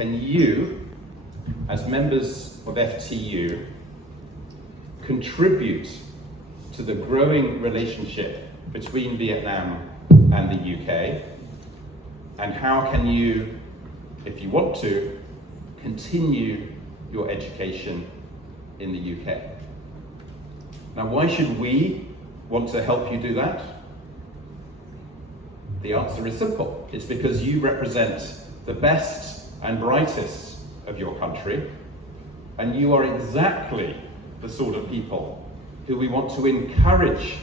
can you, as members of FTU, contribute to the growing relationship between Vietnam and the UK? And how can you, if you want to, continue your education in the UK? Now, why should we want to help you do that? The answer is simple. It's because you represent the best and brightest of your country, and you are exactly the sort of people who we want to encourage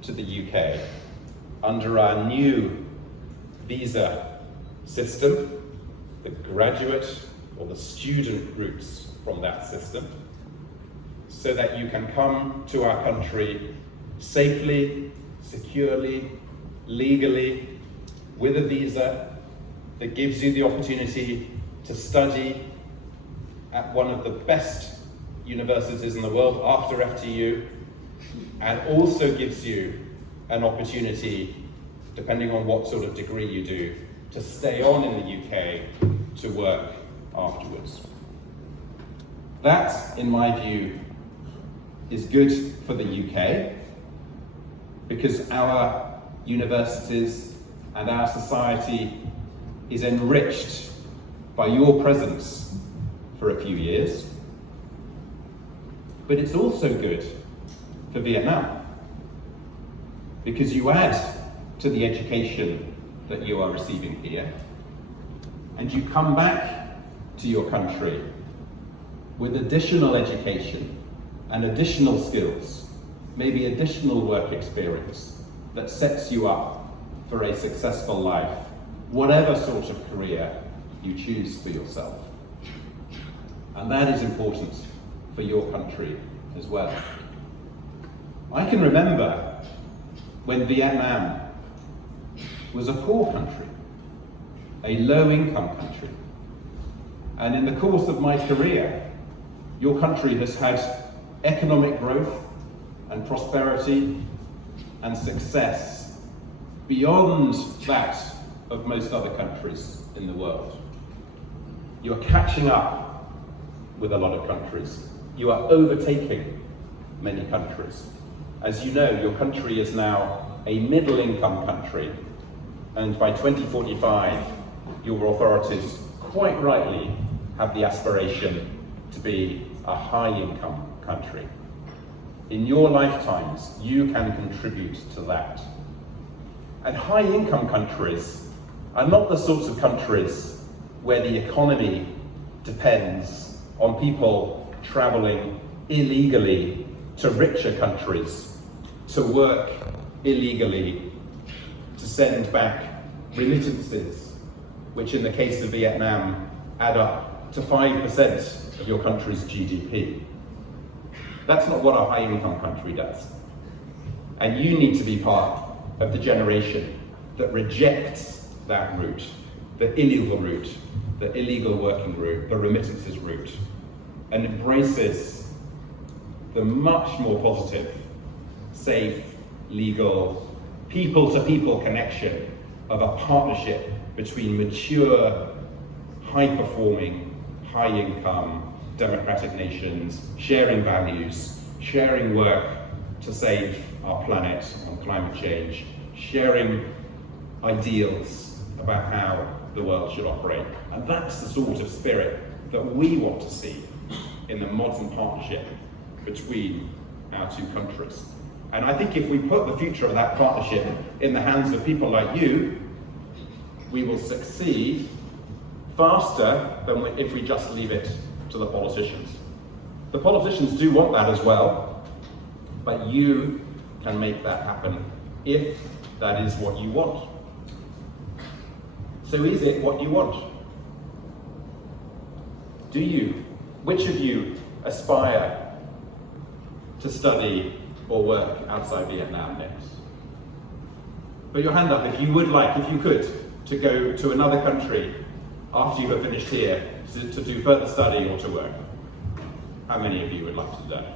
to the UK under our new visa system, the graduate or the student routes from that system, so that you can come to our country safely, securely, legally, with a visa that gives you the opportunity to study at one of the best universities in the world after FTU, and also gives you an opportunity, depending on what sort of degree you do, to stay on in the UK to work afterwards. That, in my view, is good for the UK, because our universities and our society is enriched by your presence for a few years. But it's also good for Vietnam, because you add to the education that you are receiving here, and you come back to your country with additional education and additional skills, maybe additional work experience that sets you up for a successful life, whatever sort of career you choose for yourself. And that is important for your country as well. I can remember when Vietnam was a poor country, a low-income country. And in the course of my career, your country has had economic growth and prosperity and success beyond that of most other countries in the world. You're catching up with a lot of countries. You are overtaking many countries. As you know, your country is now a middle-income country, and by 2045, your authorities quite rightly have the aspiration to be a high-income country. In your lifetimes, you can contribute to that. And high-income countries are not the sorts of countries where the economy depends on people traveling illegally to richer countries, to work illegally, to send back remittances, which in the case of Vietnam add up to 5% of your country's GDP. That's not what a high-income country does. And you need to be part of the generation that rejects that route, the illegal route, the illegal working route, the remittances route, and embraces the much more positive, safe, legal, people-to-people connection of a partnership between mature, high-performing, high-income, democratic nations, sharing values, sharing work to save our planet on climate change, sharing ideals about how the world should operate. And that's the sort of spirit that we want to see in the modern partnership between our two countries. And I think if we put the future of that partnership in the hands of people like you, we will succeed faster than if we just leave it to the politicians. The politicians do want that as well, but you can make that happen if that is what you want. So is it what you want? Do you? Which of you aspire to study or work outside Vietnam next? Put your hand up if you would like, if you could, to go to another country after you have finished here to do further study or to work. How many of you would like to do that?